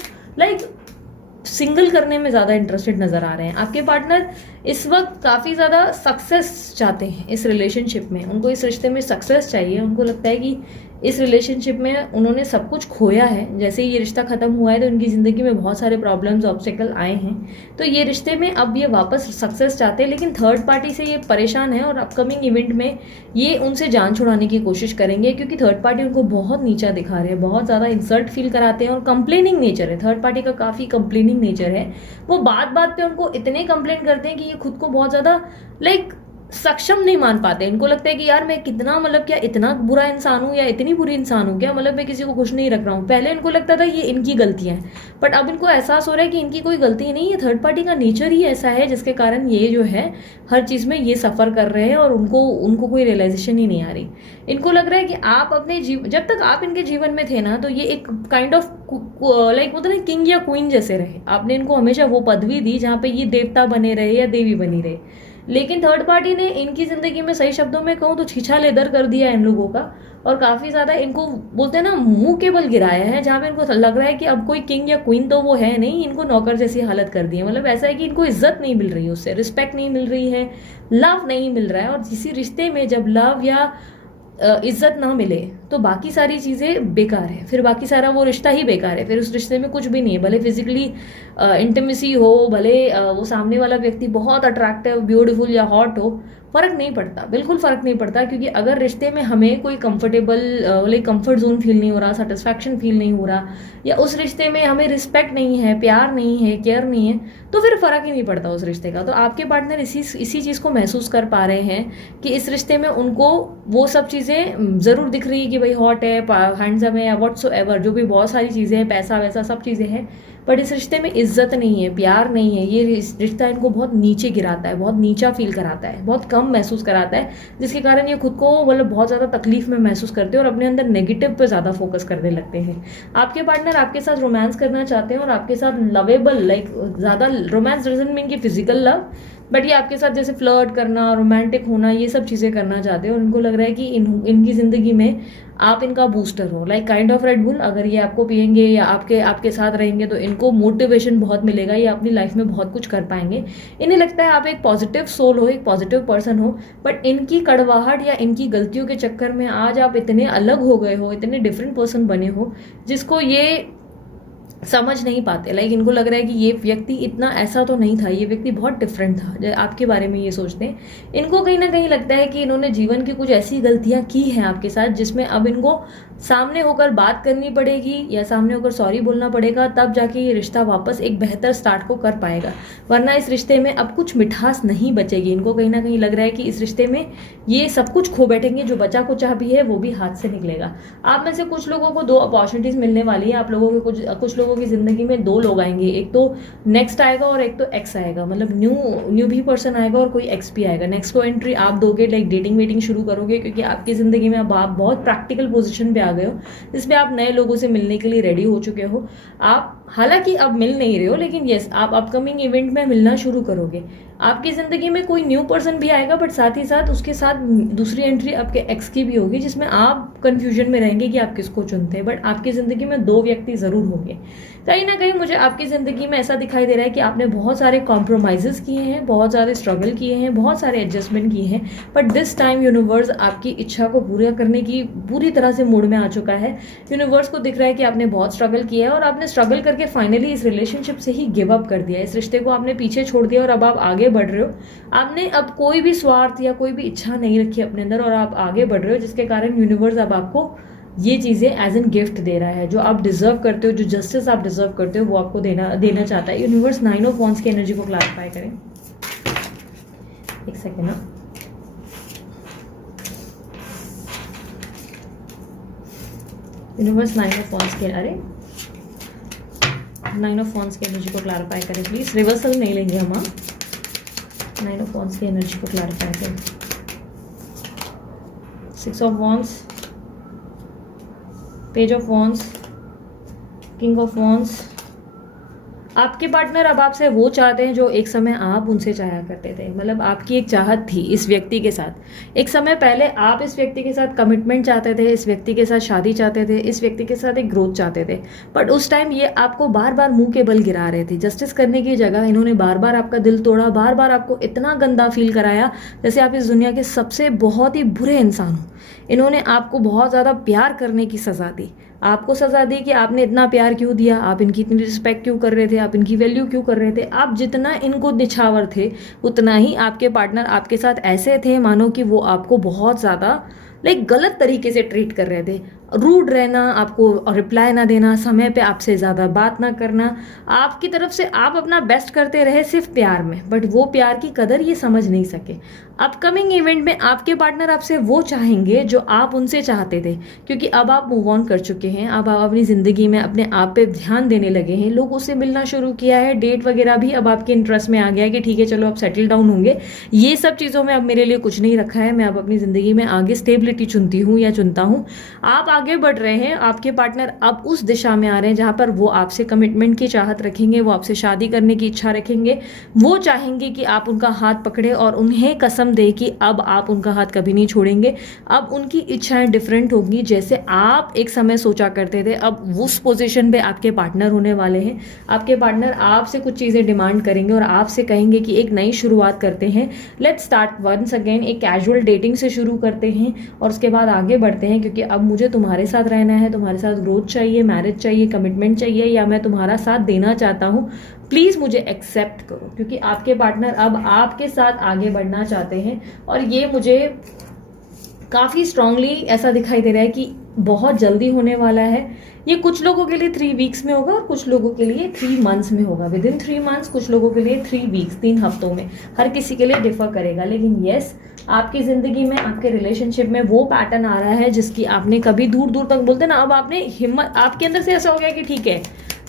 सिंगल करने में ज़्यादा इंटरेस्टेड नज़र आ रहे हैं। आपके पार्टनर इस वक्त काफ़ी ज़्यादा सक्सेस चाहते हैं इस रिलेशनशिप में, उनको इस रिश्ते में सक्सेस चाहिए। उनको लगता है कि इस रिलेशनशिप में उन्होंने सब कुछ खोया है। जैसे ही ये रिश्ता खत्म हुआ है तो उनकी ज़िंदगी में बहुत सारे प्रॉब्लम्स ऑब्स्टिकल आए हैं, तो ये रिश्ते में अब ये वापस सक्सेस चाहते हैं, लेकिन थर्ड पार्टी से ये परेशान है और अपकमिंग इवेंट में ये उनसे जान छुड़ाने की कोशिश करेंगे, क्योंकि थर्ड पार्टी उनको बहुत नीचा दिखा रहे हैं, बहुत ज़्यादा इंसल्ट फील कराते हैं और कंप्लेनिंग नेचर है थर्ड पार्टी का, काफ़ी कंप्लेनिंग नेचर है। वो बात बात पे उनको इतने कंप्लेन करते हैं कि ये खुद को बहुत ज़्यादा लाइक सक्षम नहीं मान पाते। इनको लगता है कि यार मैं कितना, मतलब क्या इतना बुरा इंसान हूँ या इतनी बुरी इंसान हूँ क्या, मतलब मैं किसी को खुश नहीं रख रहा हूँ। पहले इनको लगता था ये इनकी गलतियाँ हैं, बट अब इनको एहसास हो रहा है कि इनकी कोई गलती नहीं है, थर्ड पार्टी का नेचर ही ऐसा है जिसके कारण ये जो है हर चीज़ में ये सफ़र कर रहे हैं और उनको कोई रियलाइजेशन ही नहीं आ रही। इनको लग रहा है कि आप अपने जब तक आप इनके जीवन में थे ना, तो ये एक काइंड ऑफ लाइक बोलते ना किंग या क्वीन जैसे रहे। आपने इनको हमेशा वो पदवी दी जहाँ पे ये देवता बने रहे या देवी बनी रहे, लेकिन थर्ड पार्टी ने इनकी ज़िंदगी में सही शब्दों में कहूँ तो छीछा लेदर कर दिया इन लोगों का, और काफ़ी ज़्यादा इनको बोलते हैं ना मुंह के बल गिराया है, जहाँ पे इनको लग रहा है कि अब कोई किंग या क्वीन तो वो है नहीं, इनको नौकर जैसी हालत कर दी है। मतलब ऐसा है कि इनको इज्जत नहीं मिल रही है, उससे रिस्पेक्ट नहीं मिल रही है, लव नहीं मिल रहा है। और किसी रिश्ते में जब लव या इज्जत ना मिले तो बाकी सारी चीज़ें बेकार है, फिर बाकी सारा वो रिश्ता ही बेकार है, फिर उस रिश्ते में कुछ भी नहीं है। भले फिजिकली इंटीमेसी हो, भले वो सामने वाला व्यक्ति बहुत अट्रैक्टिव, ब्यूटीफुल या हॉट हो, फ़र्क नहीं पड़ता, बिल्कुल फ़र्क नहीं पड़ता। क्योंकि अगर रिश्ते में हमें कोई comfortable like comfort zone feel नहीं हो रहा, सेटिस्फैक्शन फील नहीं हो रहा, या उस रिश्ते में हमें रिस्पेक्ट नहीं है, प्यार नहीं है, केयर नहीं है, तो फिर फ़र्क ही नहीं पड़ता उस रिश्ते का। तो आपके पार्टनर इसी चीज़ को महसूस कर पा रहे हैं कि इस रिश्ते में उनको वो सब चीज़ें ज़रूर दिख रही है कि भाई हॉट है, हैंडसम है या व्हाट्सोएवर, जो भी बहुत सारी चीज़ें हैं, पैसा वैसा सब चीज़ें हैं, बट इस रिश्ते में इज्जत नहीं है, प्यार नहीं है। ये रिश्ता इनको बहुत नीचे गिराता है, बहुत नीचा फील कराता है, बहुत कम महसूस कराता है, जिसके कारण ये खुद को मतलब बहुत ज़्यादा तकलीफ में महसूस करते हैं और अपने अंदर नेगेटिव पे ज़्यादा फोकस करने लगते हैं। आपके पार्टनर आपके साथ रोमांस करना चाहते हैं और आपके साथ लवेबल, लाइक ज़्यादा रोमांस डजंट मीन कि फिजिकल लव, बट ये आपके साथ जैसे फ्लर्ट करना, रोमांटिक होना, ये सब चीज़ें करना चाहते हैं। और उनको लग रहा है कि इनकी ज़िंदगी में आप इनका बूस्टर हो, like kind of red bull. अगर ये आपको पियेंगे या आपके साथ रहेंगे तो इनको मोटिवेशन बहुत मिलेगा, ये अपनी लाइफ में बहुत कुछ कर पाएंगे। इन्हें लगता है आप एक पॉजिटिव सोल हो, एक पॉजिटिव पर्सन हो, बट इनकी कड़वाहट या इनकी गलतियों के चक्कर में आज आप इतने अलग हो गए हो, इतने डिफरेंट पर्सन बने हो, जिसको ये समझ नहीं पाते। लाइक इनको लग रहा है कि ये व्यक्ति इतना ऐसा तो नहीं था, ये व्यक्ति बहुत डिफरेंट था, आपके बारे में ये सोचते हैं। इनको कहीं ना कहीं लगता है कि इन्होंने जीवन की कुछ ऐसी गलतियां की हैं आपके साथ, जिसमें अब इनको सामने होकर बात करनी पड़ेगी या सामने होकर सॉरी बोलना पड़ेगा, तब जाके ये रिश्ता वापस एक बेहतर स्टार्ट को कर पाएगा, वरना इस रिश्ते में अब कुछ मिठास नहीं बचेगी। इनको कहीं ना कहीं लग रहा है कि इस रिश्ते में ये सब कुछ खो बैठेंगे, जो बचा कुचा भी है वो भी हाथ से निकलेगा। आप में से कुछ लोगों को 2 अपॉर्चुनिटीज मिलने वाली है। आप लोगों के कुछ लोगों की जिंदगी में 2 लोग आएंगे, एक तो नेक्स्ट आएगा और एक तो एक्स आएगा, मतलब न्यू भी पर्सन आएगा और कोई एक्स भी आएगा। नेक्स्ट को एंट्री आप दोगे, लाइक डेटिंग वेटिंग शुरू करोगे, क्योंकि आपकी जिंदगी में अब आप बहुत प्रैक्टिकल पोजीशन पे आ गए हो, जिसमें आप नए लोगों से मिलने के लिए रेडी हो चुके हो। आप हालांकि अब मिल नहीं रहे हो, लेकिन यस, आप अपकमिंग इवेंट में मिलना शुरू करोगे। आपकी जिंदगी में कोई न्यू पर्सन भी आएगा, बट साथ ही साथ उसके साथ दूसरी एंट्री आपके एक्स की भी होगी, जिसमें आप कंफ्यूजन में रहेंगे कि आप किसको चुनते हैं। बट आपकी जिंदगी में 2 व्यक्ति जरूर होंगे। कहीं ना कहीं मुझे आपकी जिंदगी में ऐसा दिखाई दे रहा है कि आपने बहुत सारे कॉम्प्रोमाइजेस किए हैं, बहुत सारे स्ट्रगल किए हैं, बहुत सारे एडजस्टमेंट किए हैं, बट दिस टाइम यूनिवर्स आपकी इच्छा को पूरा करने की पूरी तरह से मूड में आ चुका है। यूनिवर्स को दिख रहा है कि आपने बहुत स्ट्रगल किया है और आपने स्ट्रगल करके फाइनली इस रिलेशनशिप से ही गिव अप कर दिया, इस रिश्ते को आपने पीछे छोड़ दिया और अब आप आगे बढ़ रहे हो। आपने अब कोई भी स्वार्थ या कोई भी इच्छा नहीं रखी अपने अंदर और आप आगे बढ़ रहे हो, जिसके कारण यूनिवर्स अब आपको ये चीज़ें एज एन गिफ्ट दे रहा है। जो आप डिजर्व करते हो, जो जस्टिस आप डिजर्व करते हो, वो आपको देना चाहता है यूनिवर्स। 9 ऑफ वॉन्ड्स की एनर्जी को क्लैरिफाई करें। एक सेकेंड ना, यूनिवर्स 9 ऑफ वॉन्ड्स के 9 ऑफ वॉन्ड्स की एनर्जी को क्लैरिफाई करें प्लीज। रिवर्सल नहीं लेंगे हम। 9 ऑफ वॉन्ड्स की एनर्जी को क्लैरिफाई करें। 6 of wands, page of wands, king of wands, आपके पार्टनर अब आपसे वो चाहते हैं जो एक समय आप उनसे चाहा करते थे। मतलब आपकी एक चाहत थी इस व्यक्ति के साथ। एक समय पहले आप इस व्यक्ति के साथ कमिटमेंट चाहते थे, इस व्यक्ति के साथ शादी चाहते थे, इस व्यक्ति के साथ एक ग्रोथ चाहते थे। बट उस टाइम ये आपको बार बार मुंह के बल गिरा रहे थे। जस्टिस करने की जगह इन्होंने बार बार आपका दिल तोड़ा, बार बार आपको इतना गंदा फील कराया जैसे आप इस दुनिया के सबसे बहुत ही बुरे इंसान हो। इन्होंने आपको बहुत ज़्यादा प्यार करने की सज़ा दी। आपको सज़ा दी कि आपने इतना प्यार क्यों दिया, आप इनकी इतनी रिस्पेक्ट क्यों कर रहे थे, आप इनकी वैल्यू क्यों कर रहे थे। आप जितना इनको निछावर थे उतना ही आपके पार्टनर आपके साथ ऐसे थे मानो कि वो आपको बहुत ज़्यादा गलत तरीके से ट्रीट कर रहे थे। रूड रहना, आपको रिप्लाई ना देना, समय पे आपसे ज़्यादा बात ना करना। आपकी तरफ से आप अपना बेस्ट करते रहे सिर्फ प्यार में, बट वो प्यार की कदर ये समझ नहीं सके। अपकमिंग इवेंट में आपके पार्टनर आपसे वो चाहेंगे जो आप उनसे चाहते थे, क्योंकि अब आप मूव ऑन कर चुके हैं। अब आप अपनी ज़िंदगी में अपने आप पे ध्यान देने लगे हैं, लोगों से मिलना शुरू किया है, डेट वगैरह भी अब आपके इंटरेस्ट में आ गया है कि ठीक है चलो अब सेटल डाउन होंगे। ये सब चीज़ों में अब मेरे लिए कुछ नहीं रखा है, मैं अब अपनी ज़िंदगी में आगे स्टेबिलिटी चुनती हूँ या चुनता हूँ। आप आगे बढ़ रहे हैं, आपके पार्टनर अब उस दिशा में आ रहे हैं जहां पर वो आपसे कमिटमेंट की चाहत रखेंगे, वो आपसे शादी करने की इच्छा रखेंगे। वो चाहेंगे कि आप उनका हाथ पकड़े और उन्हें कसम दे कि अब आप उनका हाथ कभी नहीं छोड़ेंगे। अब उनकी इच्छाएं डिफरेंट होंगी, जैसे आप एक समय सोचा करते थे। अब उस पोजीशन पे आपके पार्टनर होने वाले हैं। आपके पार्टनर आपसे कुछ चीज़ें डिमांड करेंगे और आपसे कहेंगे कि एक नई शुरुआत करते हैं, लेट्स स्टार्ट वंस अगेन। एक कैजुअल डेटिंग से शुरू करते हैं और उसके बाद आगे बढ़ते हैं, क्योंकि अब मुझे तुम्हारे साथ रहना है, तुम्हारे साथ ग्रोथ चाहिए, मैरिज चाहिए, कमिटमेंट चाहिए, या मैं तुम्हारा साथ देना चाहता हूँ, प्लीज़ मुझे एक्सेप्ट करो। क्योंकि आपके पार्टनर अब आपके साथ आगे बढ़ना चाहते हैं और ये मुझे काफ़ी स्ट्रांगली ऐसा दिखाई दे रहा है कि बहुत जल्दी होने वाला है। ये कुछ लोगों के लिए 3 वीक्स में होगा और कुछ लोगों के लिए 3 मंथ्स में होगा, विद इन 3 मंथ्स, कुछ लोगों के लिए 3 वीक्स, 3 हफ्तों में। हर किसी के लिए डिफर करेगा, लेकिन यस, आपकी ज़िंदगी में, आपके रिलेशनशिप में वो पैटर्न आ रहा है जिसकी आपने कभी दूर दूर तक, बोलते ना, अब आपने हिम्मत, आपके अंदर से ऐसा हो गया कि ठीक है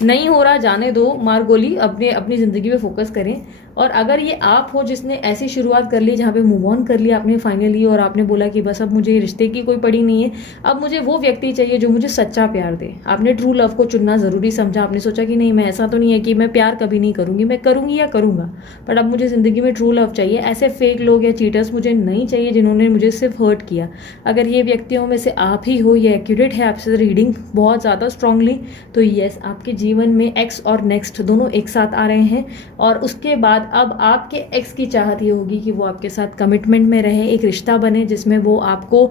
नहीं हो रहा, जाने दो, मार गोली, अपनी ज़िंदगी पे फोकस करें। और अगर ये आप हो जिसने ऐसी शुरुआत कर ली जहाँ पे मूव ऑन कर लिया आपने फाइनली, और आपने बोला कि बस अब मुझे रिश्ते की कोई पड़ी नहीं है, अब मुझे वो व्यक्ति चाहिए जो मुझे सच्चा प्यार दे। आपने ट्रू लव को चुनना ज़रूरी समझा। आपने सोचा कि नहीं, मैं ऐसा तो नहीं है कि मैं प्यार कभी नहीं करूँगी, मैं करूँगी या करूँगा, बट अब मुझे ज़िंदगी में ट्रू लव चाहिए। ऐसे फेक लोग या चीटर्स मुझे नहीं चाहिए जिन्होंने मुझे सिर्फ हर्ट किया। अगर ये व्यक्तियों में से आप ही हो, ये एक्यूरेट है आपसे रीडिंग बहुत ज़्यादा स्ट्रांगली, तो येस, आपके जीवन में एक्स और नेक्स्ट दोनों एक साथ आ रहे हैं। और उसके बाद अब आपके एक्स की चाहत ये होगी कि वो आपके साथ कमिटमेंट में रहे, एक रिश्ता बने जिसमें वो आपको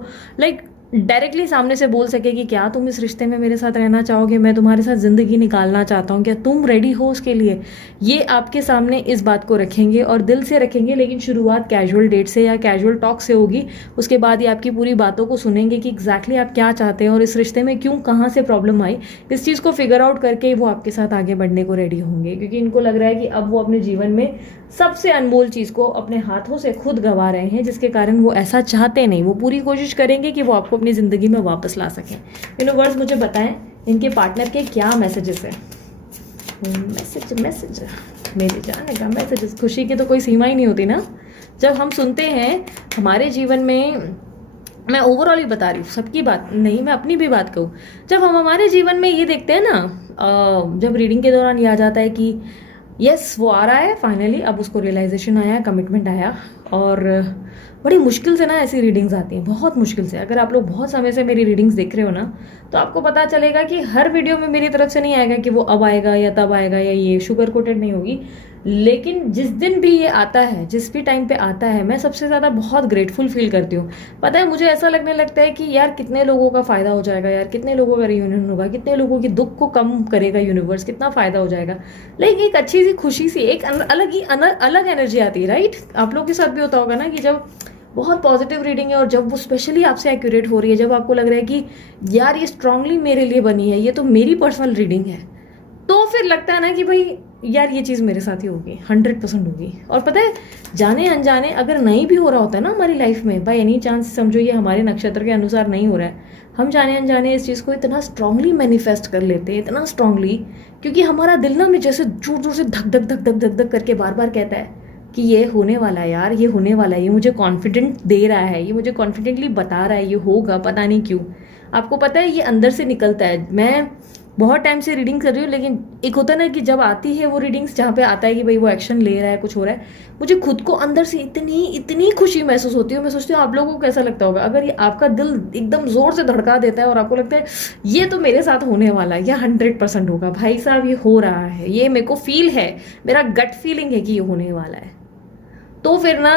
डायरेक्टली सामने से बोल सके कि क्या तुम इस रिश्ते में मेरे साथ रहना चाहोगे, मैं तुम्हारे साथ ज़िंदगी निकालना चाहता हूँ, क्या तुम रेडी हो उसके लिए। ये आपके सामने इस बात को रखेंगे और दिल से रखेंगे, लेकिन शुरुआत कैजुअल डेट से या कैजुअल टॉक से होगी। उसके बाद ये आपकी पूरी बातों को सुनेंगे कि एग्जैक्टली आप क्या चाहते हैं और इस रिश्ते में क्यों, कहाँ से प्रॉब्लम आई। इस चीज़ को फिगर आउट करके वो आपके साथ आगे बढ़ने को रेडी होंगे, क्योंकि इनको लग रहा है कि अब वो अपने जीवन में सबसे अनमोल चीज़ को अपने हाथों से खुद गंवा रहे हैं, जिसके कारण वो ऐसा चाहते नहीं। वो पूरी कोशिश करेंगे कि वो आपको अपनी ज़िंदगी में वापस ला सकें। यूनिवर्स मुझे बताएं इनके पार्टनर के क्या मैसेजेस हैं। मैसेज मेरे जाने का मैसेजेस। खुशी की तो कोई सीमा ही नहीं होती ना जब हम सुनते हैं हमारे जीवन में। मैं ओवरऑल ही बता रही हूँ, सबकी बात नहीं, मैं अपनी भी बात कहूँ। जब हम हमारे जीवन में ये देखते हैं ना, जब रीडिंग के दौरान ये आ जाता है कि यस वो आ रहा है फाइनली, अब उसको रियलाइजेशन आया, कमिटमेंट आया। और बड़ी मुश्किल से ना ऐसी रीडिंग्स आती हैं, बहुत मुश्किल से। अगर आप लोग बहुत समय से मेरी रीडिंग्स देख रहे हो ना, तो आपको पता चलेगा कि हर वीडियो में मेरी तरफ से नहीं आएगा कि वो अब आएगा या तब आएगा, या ये शुगर कोटेड नहीं होगी। लेकिन जिस दिन भी ये आता है, जिस भी टाइम पे आता है, मैं सबसे ज़्यादा बहुत ग्रेटफुल फील करती हूँ। पता है, मुझे ऐसा लगने लगता है कि यार कितने लोगों का फ़ायदा हो जाएगा, यार कितने लोगों का रियूनियन होगा, कितने लोगों की दुख को कम करेगा यूनिवर्स, कितना फ़ायदा हो जाएगा। लेकिन एक अच्छी सी खुशी सी, एक अलग एनर्जी आती है, राइट। आप लोगों के साथ भी होता होगा ना कि जब बहुत पॉजिटिव रीडिंग है और जब वो स्पेशली आपसे एक्यूरेट हो रही है, जब आपको लग रहा है कि यार ये स्ट्रांगली मेरे लिए बनी है, ये तो मेरी पर्सनल रीडिंग है, तो फिर लगता है ना कि भाई यार ये चीज़ मेरे साथ ही होगी, 100% होगी। और पता है, जाने अनजाने अगर नहीं भी हो रहा होता है ना हमारी लाइफ में, बाय एनी चांस समझो ये हमारे नक्षत्र के अनुसार नहीं हो रहा है, हम जाने अनजाने इस चीज़ को इतना स्ट्रांगली मैनिफेस्ट कर लेते हैं, इतना स्ट्रांगली, क्योंकि हमारा दिल ना में जैसे जोर जोर से धक धक धक धक धक धक करके बार बार कहता है कि ये होने वाला है यार, ये होने वाला है, ये मुझे कॉन्फिडेंट दे रहा है, ये मुझे कॉन्फिडेंटली बता रहा है ये होगा, पता नहीं क्यों। आपको पता है ये अंदर से निकलता है। मैं बहुत टाइम से रीडिंग कर रही हूँ, लेकिन एक होता है ना कि जब आती है वो रीडिंग्स जहाँ पे आता है कि भाई वो एक्शन ले रहा है, कुछ हो रहा है, मुझे खुद को अंदर से इतनी इतनी खुशी महसूस होती है। मैं सोचती हूँ आप लोगों को कैसा लगता होगा अगर ये आपका दिल एकदम जोर से धड़का देता है और आपको लगता है ये तो मेरे साथ होने वाला है, या 100% होगा भाई साहब, ये हो रहा है, ये मेरे को फील है, मेरा गट फीलिंग है कि ये होने वाला है। तो फिर ना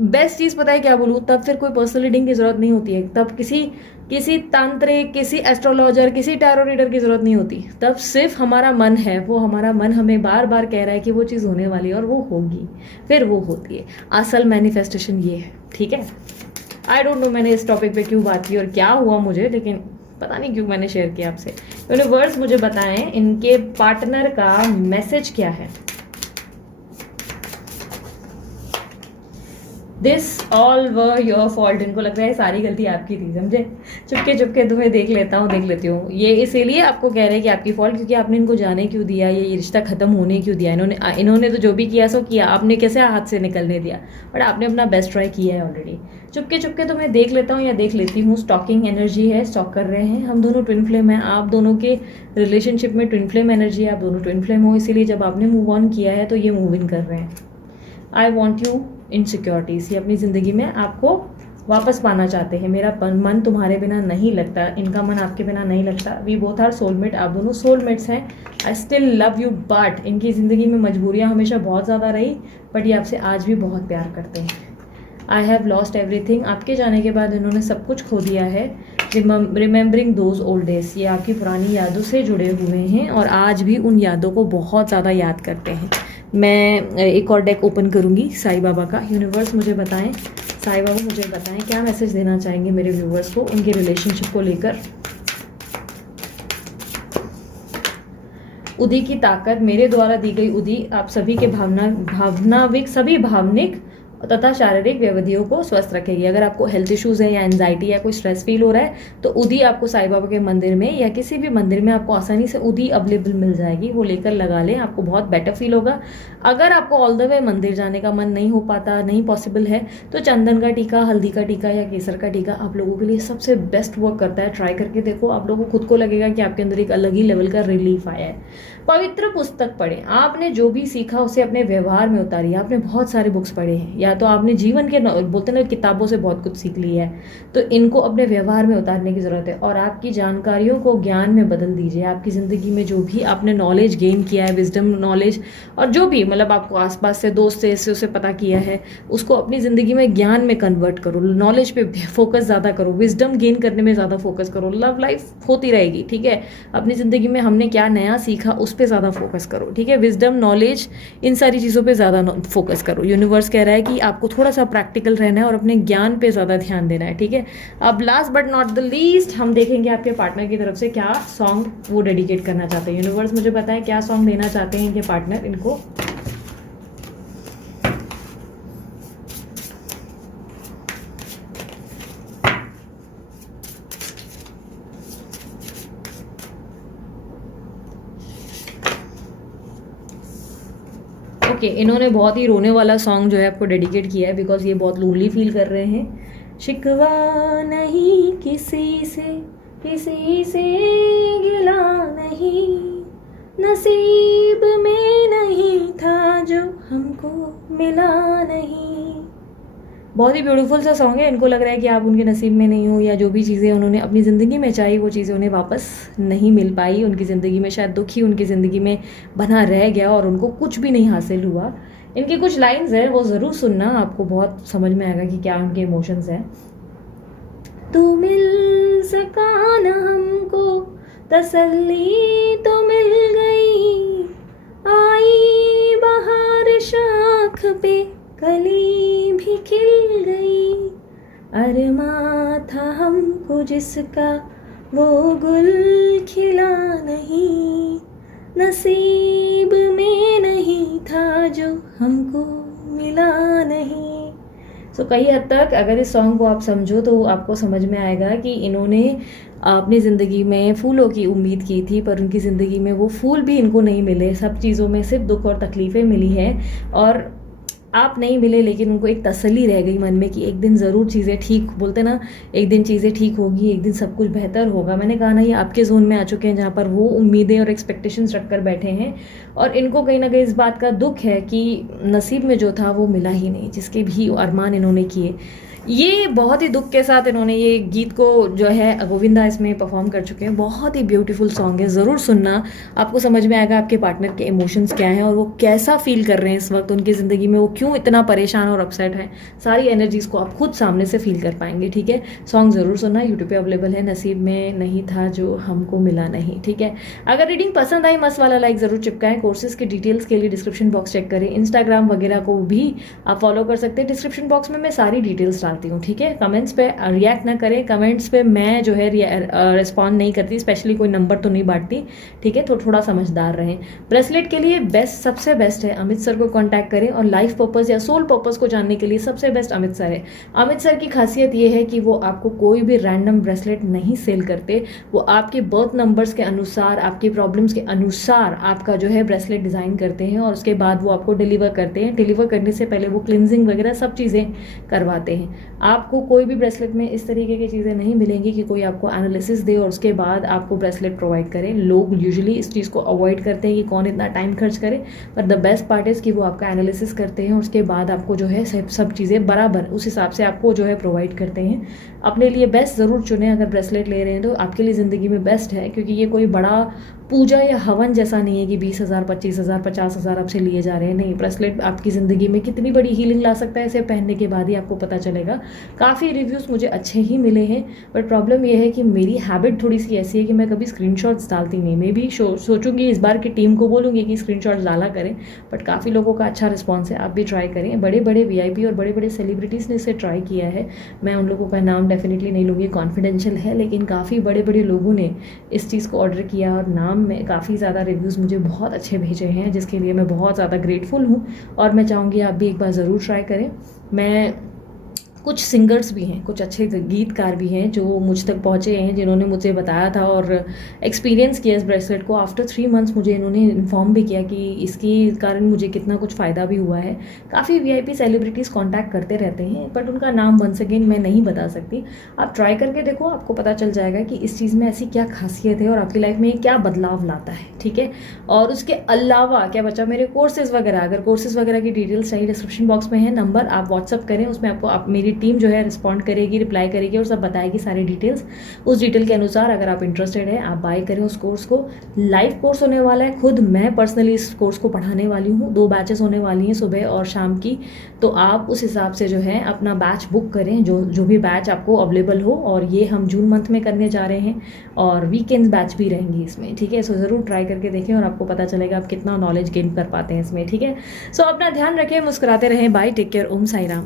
बेस्ट चीज़ पता है क्या बोलूँ, तब फिर कोई पर्सनल रीडिंग की ज़रूरत नहीं होती है, तब किसी किसी तांत्रिक, किसी एस्ट्रोलॉजर, किसी टैरो रीडर की ज़रूरत नहीं होती। तब सिर्फ हमारा मन है, वो हमारा मन हमें बार बार कह रहा है कि वो चीज़ होने वाली है और वो होगी, फिर वो होती है। असल मैनिफेस्टेशन ये है, ठीक है। आई डोंट नो मैंने इस टॉपिक पे क्यों बात की और क्या हुआ मुझे, लेकिन पता नहीं क्यों मैंने शेयर किया आपसे। यूनिवर्स मुझे बताएं इनके पार्टनर का मैसेज क्या है। This all were your fault. इनको लग रहा है सारी गलती आपकी थी, समझे। चुपके चुपके तुम्हें देख लेती हूँ। ये इसीलिए आपको कह रहे हैं कि आपकी फॉल्ट, क्योंकि आपने इनको जाने क्यों दिया, ये रिश्ता खत्म होने क्यों दिया। इन्होंने तो जो भी किया सो किया, आपने कैसे हाथ से निकलने दिया, बट आपने अपना बेस्ट ट्राई किया है ऑलरेडी। चुपके चुपके तुम्हें देख लेता हूँ या देख लेती हूँ। स्टॉकिंग एनर्जी है, स्टॉक कर रहे हैं। हम दोनों ट्विन फ्लेम हैं, आप दोनों के रिलेशनशिप में ट्विन फ्लेम एनर्जी है, आप दोनों ट्विन फ्लेम हो, इसीलिए जब आपने मूव ऑन किया है तो ये मूव इन कर रहे हैं। आई वॉन्ट यू इनसिक्योरिटीज़, ये अपनी ज़िंदगी में आपको वापस पाना चाहते हैं। मेरा मन तुम्हारे बिना नहीं लगता, इनका मन आपके बिना नहीं लगता। वी बोथ आर सोलमेट, आप दोनों सोलमेट्स हैं। I still love you, but इनकी ज़िंदगी में मजबूरियाँ हमेशा बहुत ज़्यादा रही, बट ये आपसे आज भी बहुत प्यार करते हैं। आई हैव लॉस्ट एवरीथिंग, आपके जाने के बाद इन्होंने सब कुछ खो दिया है। रिमेंबरिंग दोज ओल्ड डेज, ये आपकी पुरानी यादों से जुड़े हुए हैं और आज भी उन यादों को बहुत ज़्यादा याद करते हैं। मैं एक और डेक ओपन करूंगी साईं बाबा का। यूनिवर्स मुझे बताएं, साईं बाबा मुझे बताएं क्या मैसेज देना चाहेंगे मेरे व्यूवर्स को उनके रिलेशनशिप को लेकर। उदी की ताकत, मेरे द्वारा दी गई उदी आप सभी के भावनिक तथा शारीरिक व्यवधियों को स्वस्थ रखेगी। अगर आपको हेल्थ इश्यूज है या एंजाइटी या कोई स्ट्रेस फील हो रहा है तो उदी आपको साईं बाबा के मंदिर में या किसी भी मंदिर में आपको आसानी से उदी अवेलेबल मिल जाएगी, वो लेकर लगा लें, आपको बहुत बेटर फील होगा। अगर आपको ऑल द वे मंदिर जाने का मन नहीं हो पाता, नहीं पॉसिबल है, तो चंदन का टीका, हल्दी का टीका या केसर का टीका आप लोगों के लिए सबसे बेस्ट वर्क करता है। ट्राई करके देखो, आप लोगों को खुद को लगेगा कि आपके अंदर एक अलग ही लेवल का रिलीफ आया है। पवित्र पुस्तक पढ़ें, आपने जो भी सीखा उसे अपने व्यवहार में उतारिए। आपने बहुत सारे बुक्स पढ़े हैं, या तो आपने जीवन के बोलते ना किताबों से बहुत कुछ सीख लिया है, तो इनको अपने व्यवहार में उतारने की ज़रूरत है और आपकी जानकारियों को ज्ञान में बदल दीजिए। आपकी ज़िंदगी में जो भी आपने नॉलेज गेन किया है, विजडम नॉलेज, और जो भी मतलब आपको आसपास से दोस्त से इससे उसे पता किया है, उसको अपनी ज़िंदगी में ज्ञान में कन्वर्ट करो। नॉलेज पे फोकस ज़्यादा करो, विजडम गेन करने में ज़्यादा फोकस करो। लव लाइफ होती रहेगी, ठीक है। अपनी ज़िंदगी में हमने क्या नया सीखा उस पर ज़्यादा फोकस करो, ठीक है। विजडम, नॉलेज, इन सारी चीज़ों पे ज़्यादा फोकस करो। यूनिवर्स कह रहा है कि आपको थोड़ा सा प्रैक्टिकल रहना है और अपने ज्ञान पे ज़्यादा ध्यान देना है, ठीक है। अब last but not the least हम देखेंगे आपके पार्टनर की तरफ से क्या सॉन्ग वो डेडिकेट करना चाहते हैं। यूनिवर्स मुझे बताएं क्या सॉन्ग देना चाहते हैं इनके पार्टनर इनको। ओके, इन्होंने बहुत ही रोने वाला सॉन्ग जो है आपको डेडिकेट किया है, बिकॉज ये बहुत लोनली फील कर रहे हैं। शिकवा नहीं किसी से गिला नहीं, नसीब में नहीं था जो हमको मिला नहीं। बहुत ही ब्यूटीफुल सा सॉन्ग है। इनको लग रहा है कि आप उनके नसीब में नहीं हो, या जो भी चीज़ें उन्होंने अपनी ज़िंदगी में चाही वो चीज़ें उन्हें वापस नहीं मिल पाई। उनकी ज़िंदगी में शायद दुखी उनकी ज़िंदगी में बना रह गया और उनको कुछ भी नहीं हासिल हुआ। इनकी कुछ लाइंस है वो ज़रूर सुनना, आपको बहुत समझ में आएगा कि क्या उनके इमोशंस हैं। तू मिल सका न हमको, तसल्ली तो मिल गई, आई बहार शाख पे कली भी खिल गई, अरमा था हमको जिसका वो गुल खिला नहीं, नसीब में नहीं था जो हमको मिला नहीं। सो कई हद तक अगर इस सॉन्ग को आप समझो तो आपको समझ में आएगा कि इन्होंने अपनी ज़िंदगी में फूलों की उम्मीद की थी, पर उनकी ज़िंदगी में वो फूल भी इनको नहीं मिले। सब चीज़ों में सिर्फ दुख और तकलीफ़ें मिली है। और आप नहीं मिले, लेकिन उनको एक तसल्ली रह गई मन में कि एक दिन ज़रूर चीज़ें ठीक, बोलते ना एक दिन चीज़ें ठीक होगी, एक दिन सब कुछ बेहतर होगा। मैंने कहा ना, ये आपके जोन में आ चुके हैं जहाँ पर वो उम्मीदें और एक्सपेक्टेशंस रख कर बैठे हैं, और इनको कहीं ना कहीं इस बात का दुख है कि नसीब में जो था वो मिला ही नहीं, जिसके भी अरमान इन्होंने किए। ये बहुत ही दुख के साथ इन्होंने ये गीत को जो है गोविंदा इसमें परफॉर्म कर चुके हैं। बहुत ही ब्यूटीफुल सॉन्ग है, ज़रूर सुनना, आपको समझ में आएगा आपके पार्टनर के इमोशंस क्या हैं और वो कैसा फील कर रहे हैं इस वक्त उनकी ज़िंदगी में, वो क्यों इतना परेशान और अपसेट है। सारी एनर्जीज़ को आप खुद सामने से फील कर पाएंगे। ठीक है, सॉन्ग ज़रूर सुनना, यूट्यूब पे अवेलेबल है। नसीब में नहीं था जो हमको मिला नहीं। ठीक है, अगर रीडिंग पसंद आई मस्त वाला लाइक ज़रूर चिपकाएं। कोर्सेज के डिटेल्स के लिए डिस्क्रिप्शन बॉक्स चेक करें। इंस्टाग्राम वगैरह को भी आप फॉलो कर सकते हैं, डिस्क्रिप्शन बॉक्स में मैं सारी डिटेल्स डालती हूँ। ठीक है, कमेंट्स पे रिएक्ट ना करें, कमेंट्स पे मैं जो है रिस्पॉन्ड नहीं करती, स्पेशली कोई नंबर तो नहीं बांटती। ठीक है, तो थोड़ा समझदार रहें। ब्रेसलेट के लिए बेस्ट, सबसे बेस्ट है अमित सर को कांटेक्ट करें, और लाइफ पर्पस या सोल पर्पस को जानने के लिए सबसे बेस्ट अमित सर है। अमित सर की खासियत ये है कि वो आपको कोई भी रैंडम ब्रेसलेट नहीं सेल करते, वो आपके बर्थ नंबर्स के अनुसार, आपकी प्रॉब्लम्स के अनुसार आपका जो है ब्रेसलेट डिज़ाइन करते हैं, और उसके बाद वो आपको डिलीवर करते हैं। डिलीवर करने से पहले वो क्लिनजिंग वगैरह सब चीज़ें करवाते हैं। आपको कोई भी ब्रेसलेट में इस तरीके की चीज़ें नहीं मिलेंगी कि कोई आपको एनालिसिस दे और उसके बाद आपको ब्रेसलेट प्रोवाइड करे। लोग यूजुअली इस चीज़ को अवॉइड करते हैं कि कौन इतना टाइम खर्च करे, पर द बेस्ट पार्ट इज़ कि वो आपका एनालिसिस करते हैं और उसके बाद आपको जो है सब चीज़ें बराबर उस हिसाब से आपको जो है प्रोवाइड करते हैं। अपने लिए बेस्ट ज़रूर चुनें, अगर ब्रेसलेट ले रहे हैं तो आपके लिए ज़िंदगी में बेस्ट है, क्योंकि ये कोई बड़ा पूजा या हवन जैसा नहीं है कि 20,000, 25,000, 50,000 आपसे लिए जा रहे हैं। नहीं, ब्रेसलेट आपकी ज़िंदगी में कितनी बड़ी हीलिंग ला सकता है, इसे पहनने के बाद ही आपको पता चलेगा। काफ़ी रिव्यूज़ मुझे अच्छे ही मिले हैं, बट प्रॉब्लम यह है कि मेरी हैबिट थोड़ी सी ऐसी है कि मैं कभी स्क्रीनशॉट्स डालती नहीं। मे बी सोचूंगी इस बार की टीम को बोलूँगी कि स्क्रीनशॉट्स डाला करें, बट काफ़ी लोगों का अच्छा रिस्पॉन्स है। आप भी ट्राई करें। बड़े बड़े VIP और बड़े बड़े सेलिब्रिटीज़ ने इसे ट्राई किया है। मैं उन लोगों का नाम डेफिनेटली नहीं लूँगी, कॉन्फिडेंशियल है, लेकिन काफ़ी बड़े बड़े लोगों ने इस चीज़ को ऑर्डर किया और नाम में काफ़ी ज़्यादा रिव्यूज़ मुझे बहुत अच्छे भेजे हैं, जिसके लिए मैं बहुत ज़्यादा ग्रेटफुल हूँ। और मैं चाहूँगी आप भी एक बार ज़रूर ट्राई करें। मैं कुछ सिंगर्स भी हैं, कुछ अच्छे गीतकार भी हैं जो मुझ तक पहुँचे हैं, जिन्होंने मुझे बताया था और एक्सपीरियंस किया इस ब्रेसलेट को। आफ्टर 3 मंथ्स मुझे इन्होंने इन्फॉर्म भी किया कि इसके कारण मुझे कितना कुछ फ़ायदा भी हुआ है। काफ़ी VIP सेलिब्रिटीज़ कांटेक्ट करते रहते हैं, बट उनका नाम वंस अगेन मैं नहीं बता सकती। आप ट्राई करके देखो, आपको पता चल जाएगा कि इस चीज़ में ऐसी क्या खासियत है और आपकी लाइफ में क्या बदलाव लाता है। ठीक है, और उसके अलावा क्या बचा, मेरे कोर्सेज़ वगैरह, अगर कोर्सेज़ वगैरह की डिटेल्स चाहिए डिस्क्रिप्शन बॉक्स में है नंबर, आप व्हाट्सअप करें, उसमें आपको मेरी टीम जो है रिस्पॉन्ड करेगी, रिप्लाई करेगी और सब बताएगी सारी डिटेल्स। उस डिटेल के अनुसार अगर आप इंटरेस्टेड हैं, आप बाय करें उस कोर्स को। लाइव कोर्स होने वाला है, खुद मैं पर्सनली इस कोर्स को पढ़ाने वाली हूँ। 2 बैचेस होने वाली हैं, सुबह और शाम की, तो आप उस हिसाब से जो है अपना बैच बुक करें, जो भी बैच आपको अवेलेबल हो। और ये हम जून मंथ में करने जा रहे हैं और वीकेंड्स बैच भी रहेंगी इसमें। ठीक है, सो ज़रूर ट्राई करके देखें और आपको पता चलेगा आप कितना नॉलेज गेन कर पाते हैं इसमें। ठीक है, सो अपना ध्यान रखें, मुस्कुराते रहें। बाय, टेक केयर, ओम साई राम।